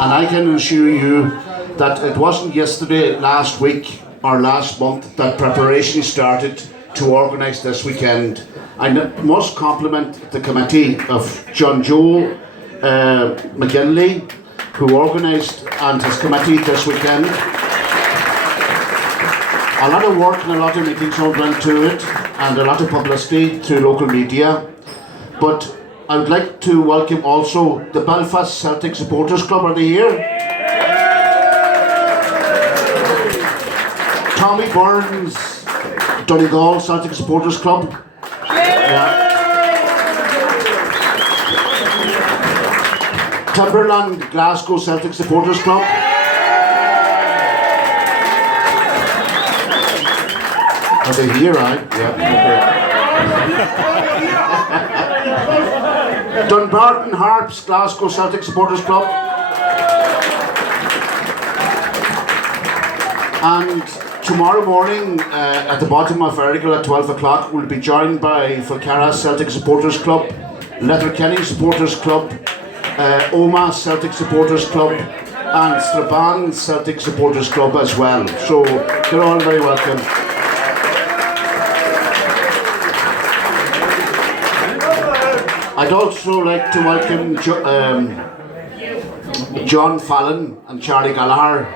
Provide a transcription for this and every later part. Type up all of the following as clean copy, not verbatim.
And I can assure you that it wasn't yesterday, last week, or last month that preparation started to organise this weekend. I must compliment the committee of John Joe McGinley, who organised, and his committee this weekend. A lot of work and a lot of meetings went to it, and a lot of publicity through local media. But I would like to welcome also the Belfast Celtic Supporters Club. Are they here? Tommy Burns, Donegal Celtic Supporters Club. Yeah. Timberland Glasgow Celtic Supporters Club. Are they here, right? Yeah. Okay. Dunbarton Harps Glasgow Celtic Supporters Club. And tomorrow morning at the bottom of Errigal at 12 o'clock we'll be joined by Falcarra Celtic Supporters Club, Letterkenny Supporters Club, Omagh Celtic Supporters Club and Strabane Celtic Supporters Club as well. So they're all very welcome. I'd also like to welcome John Fallon and Charlie Gallagher.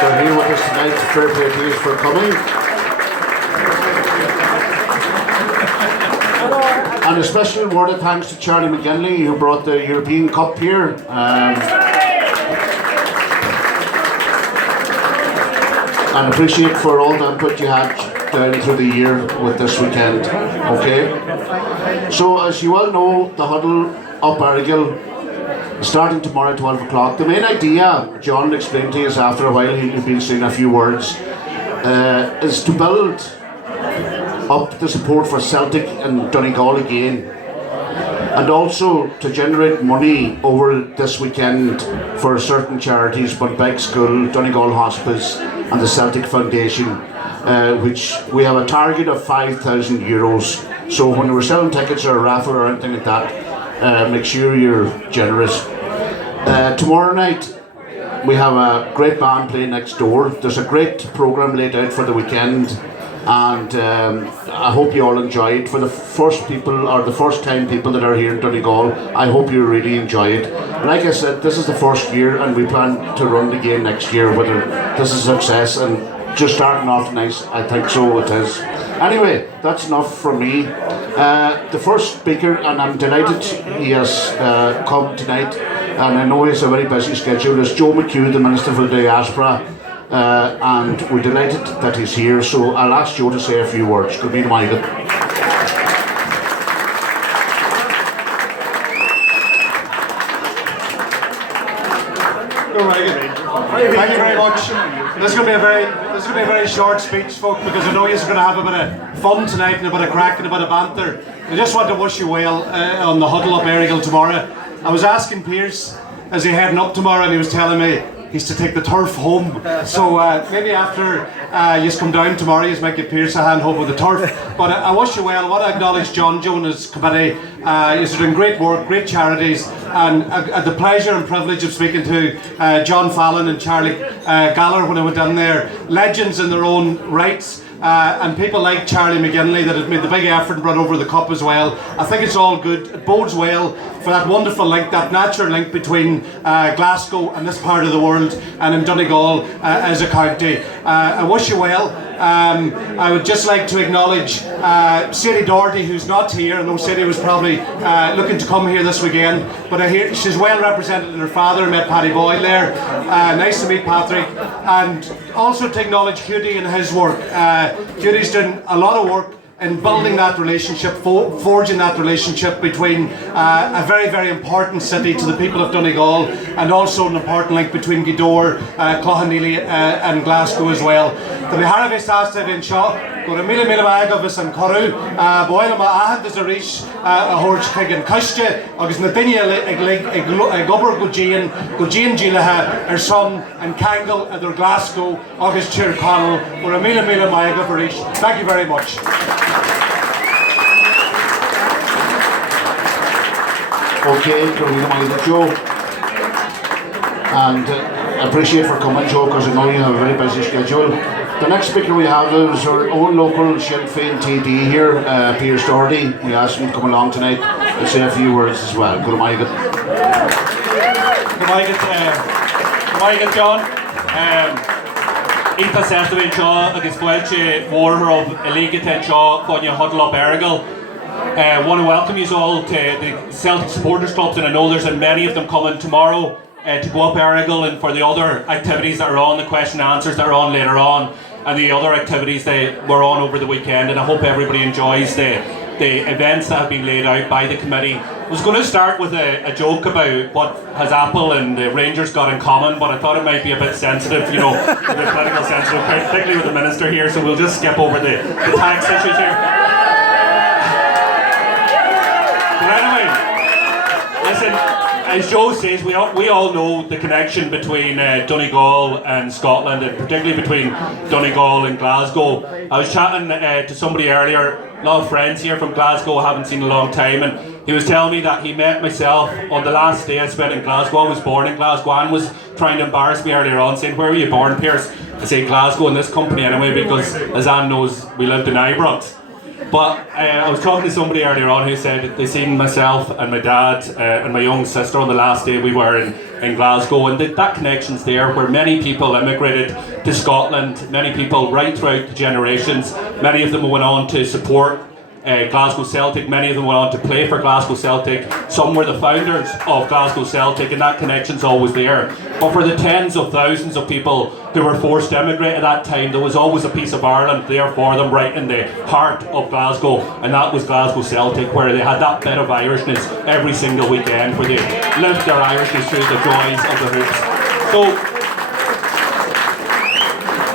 They're here with us tonight. Fair play to you for coming. And a special word of thanks to Charlie McGinley, who brought the European Cup here. And appreciate for all the input you had down through the year with this weekend. Okay? So, as you all know, the Huddle Up Errigal starting tomorrow at 12 o'clock. The main idea, John explained to us after a while, he'll be saying a few words, is to build up the support for Celtic and Donegal again, and also to generate money over this weekend for certain charities, Bunbeg School, Donegal Hospice and the Celtic Foundation, which we have a target of €5,000. So when we're selling tickets or a raffle or anything like that, make sure you're generous. Tomorrow night we have a great band playing next door. There's a great programme laid out for the weekend, and I hope you all enjoy it. For the first people, or the first time people that are here in Donegal, I hope you really enjoy it. Like I said, this is the first year and we plan to run again next year, whether this is a success, and just starting off nice, I think so it is. Anyway, that's enough from me. The first speaker, and I'm delighted he has come tonight, and I know he has a very busy schedule, is Joe McHugh, the Minister for the Diaspora, and we're delighted that he's here, so I'll ask Joe to say a few words. Good evening, Michael. Thank you very much. This is going to be a very short speech, folks, because I know you're going to have a bit of fun tonight and a bit of crack and a bit of banter. I just want to wish you well on the Huddle Up Errigal tomorrow. I was asking Pierce as he heading up tomorrow, and he was telling me he's to take the turf home. So maybe after you come down tomorrow, you might give Pierce a hand home with the turf. But I wish you well. I want to acknowledge John Joe and his committee. You're doing great work, great charities, and I had the pleasure and privilege of speaking to John Fallon and Charlie Gallagher when I went down there. Legends in their own rights. And people like Charlie McGinley that have made the big effort and brought over the cup as well. I think it's all good. It bodes well for that wonderful link, that natural link between Glasgow and this part of the world, and in Donegal as a county. I wish you well. I would just like to acknowledge Sadie Doherty, who's not here. I know Sadie was probably looking to come here this weekend, but I hear she's well represented in her father. I met Paddy Boyle there. Nice to meet Patrick. And also to acknowledge Hughie and his work. Hughie's done a lot of work in building that relationship, forging that relationship between a very, very important city to the people of Donegal, and also an important link between Gweedore, Cloughaneely and Glasgow as well. The Harvey Sasta in Shaw, go to Mila Agavis and Coru, Boilama Ahad is a reach, a horse kig and Kushte, August Nadinia a Gobber Gojian Gilaha, her son, and Kangle at their Glasgow, August Cheer Connell, or a Mila Mayaga for each. Thank you very much. Okay, Joe. and appreciate for coming, Joe, because I know you have a very busy schedule. The next speaker we have is our own local Sinn Féin TD here, Peter Doherty. We asked him to come along tonight and say a few words as well. Good morning, John. Ita Sept Shaw agus Welche Warher of Illegal Shaw for your Huddle Up Errigal. Want to welcome you all to the Celtic supporters clubs, and I know there's many of them coming tomorrow to go up Errigal and for the other activities that are on, the question and answers that are on later on, and the other activities that were on over the weekend. And I hope everybody enjoys the events that have been laid out by the committee. I was going to start with a joke about what has Apple and the Rangers got in common, but I thought it might be a bit sensitive, a bit political sensitive, particularly with the minister here, so we'll just skip over the tax issues here. But anyway, listen, as Joe says, we all know the connection between Donegal and Scotland, and particularly between Donegal and Glasgow. I was chatting to somebody earlier, a lot of friends here from Glasgow I haven't seen in a long time, and he was telling me that he met myself on the last day I spent in Glasgow. I was born in Glasgow and was trying to embarrass me earlier on, saying, "Where were you born, Pierce?" I say Glasgow in this company anyway, because as Anne knows, we lived in Ibrox. But I was talking to somebody earlier on who said they seen myself and my dad and my young sister on the last day we were in Glasgow, and that connection's there, where many people immigrated to Scotland, many people right throughout the generations. Many of them went on to support Glasgow Celtic, many of them went on to play for Glasgow Celtic. Some were the founders of Glasgow Celtic, and that connection's always there. But for the tens of thousands of people who were forced to emigrate at that time, there was always a piece of Ireland there for them, right in the heart of Glasgow, and that was Glasgow Celtic, where they had that bit of Irishness every single weekend, where they lived their Irishness through the joys of the hoops. So,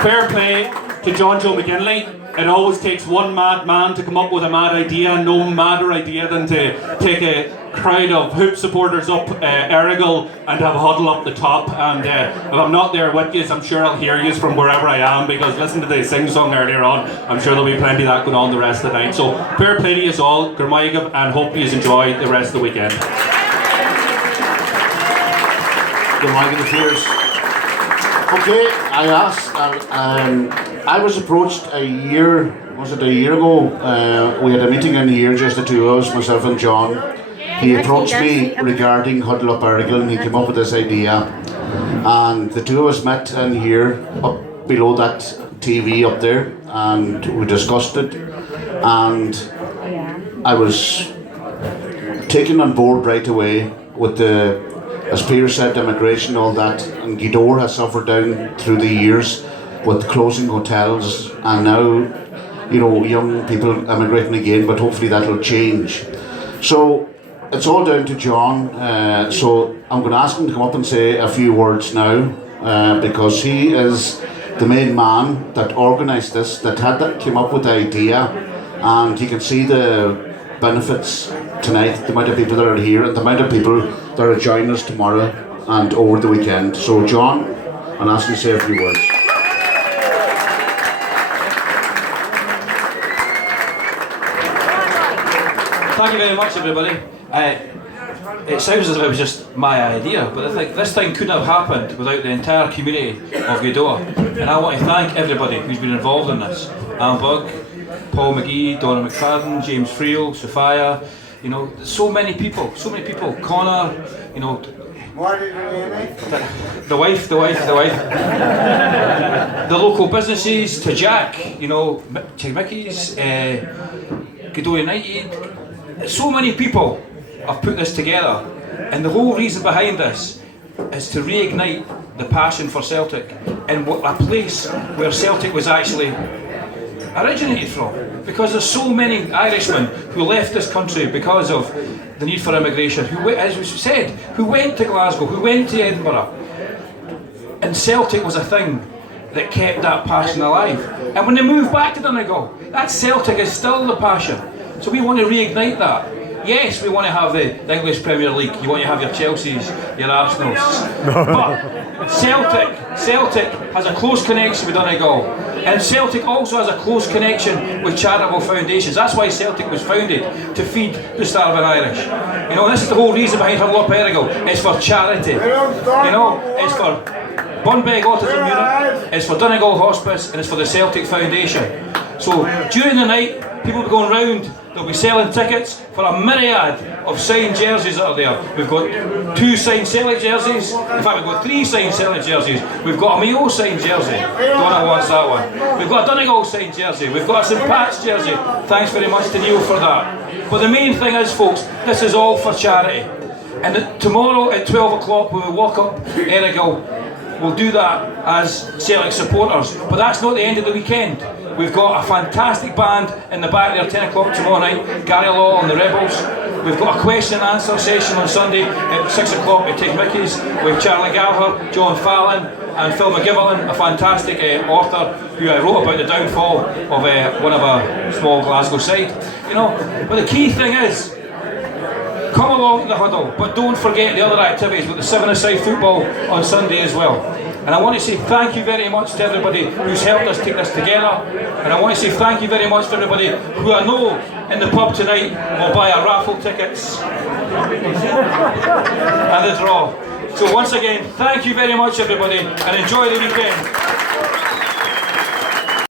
fair play to John Joe McGinley. It always takes one mad man to come up with a mad idea. No madder idea than to take a crowd of hoop supporters up Errigal and have a huddle up the top. And if I'm not there with you, I'm sure I'll hear you from wherever I am, because listen to the sing-song earlier on, I'm sure there'll be plenty of that going on the rest of the night. So fair play to you all, Gurmaigab, and hope you enjoy the rest of the weekend. Gurmaigab the Fears. Okay, I asked, I was approached a year ago, we had a meeting in here, just the two of us, myself and John. He approached me regarding Huddle Up Errigal, and he came up with this idea. And the two of us met in here, up below that TV up there, and we discussed it. And I was taken on board right away with the, as Peter said, immigration, all that. And Gweedore has suffered down through the years with closing hotels, and now, young people emigrating again, but hopefully that'll change. So it's all down to John, so I'm going to ask him to come up and say a few words now, because he is the main man that organised this, that came up with the idea, and you can see the benefits tonight, the amount of people that are here, and the amount of people that are joining us tomorrow and over the weekend. So John, I'm asking you to say a few words. Thank you very much, everybody. It sounds as if it was just my idea, but I think this thing couldn't have happened without the entire community of Gweedore. And I want to thank everybody who's been involved in this. Anne Bug, Paul McGee, Donna McFadden, James Friel, Sophia, so many people, Connor, the wife, the local businesses, to Jack, to Mickey's, Gweedore United. So many people have put this together, and the whole reason behind this is to reignite the passion for Celtic in a place where Celtic was actually originated from. Because there's so many Irishmen who left this country because of the need for immigration, who, as we said, who went to Glasgow, who went to Edinburgh, and Celtic was a thing that kept that passion alive. And when they moved back to Donegal, that Celtic is still the passion. So we want to reignite that. Yes, we want to have the English Premier League. You want to have your Chelseas, your Arsenals. But Celtic has a close connection with Donegal. And Celtic also has a close connection with charitable foundations. That's why Celtic was founded, to feed the starving Irish. You know, this is the whole reason behind Huddle Up Errigal. It's for charity. You know, it's for Bunbeg Autism Unit, it's for Donegal Hospice, and it's for the Celtic Foundation. So during the night, people will be going round, they'll be selling tickets for a myriad of signed jerseys that are there. We've got 2 signed Celtic jerseys, in fact we've got 3 signed Celtic jerseys. We've got a Mayo signed jersey, Donna wants that one. We've got a Donegal signed jersey, we've got a St Pat's jersey, thanks very much to Neil for that. But the main thing is, folks, this is all for charity. And tomorrow at 12 o'clock when we walk up Errigal, we'll do that as Celtic supporters. But that's not the end of the weekend. We've got a fantastic band in the back there, 10 o'clock tomorrow night, Gary Law and the Rebels. We've got a question and answer session on Sunday at 6 o'clock at Take Mickey's with Charlie Gallagher, John Fallon and Phil McGiverlin, a fantastic author who wrote about the downfall of one of our small Glasgow side. You know, but the key thing is, come along to the huddle, but don't forget the other activities with the 7-a-side football on Sunday as well. And I want to say thank you very much to everybody who's helped us take this together. And I want to say thank you very much to everybody who I know in the pub tonight will buy our raffle tickets and the draw. So once again, thank you very much everybody and enjoy the weekend.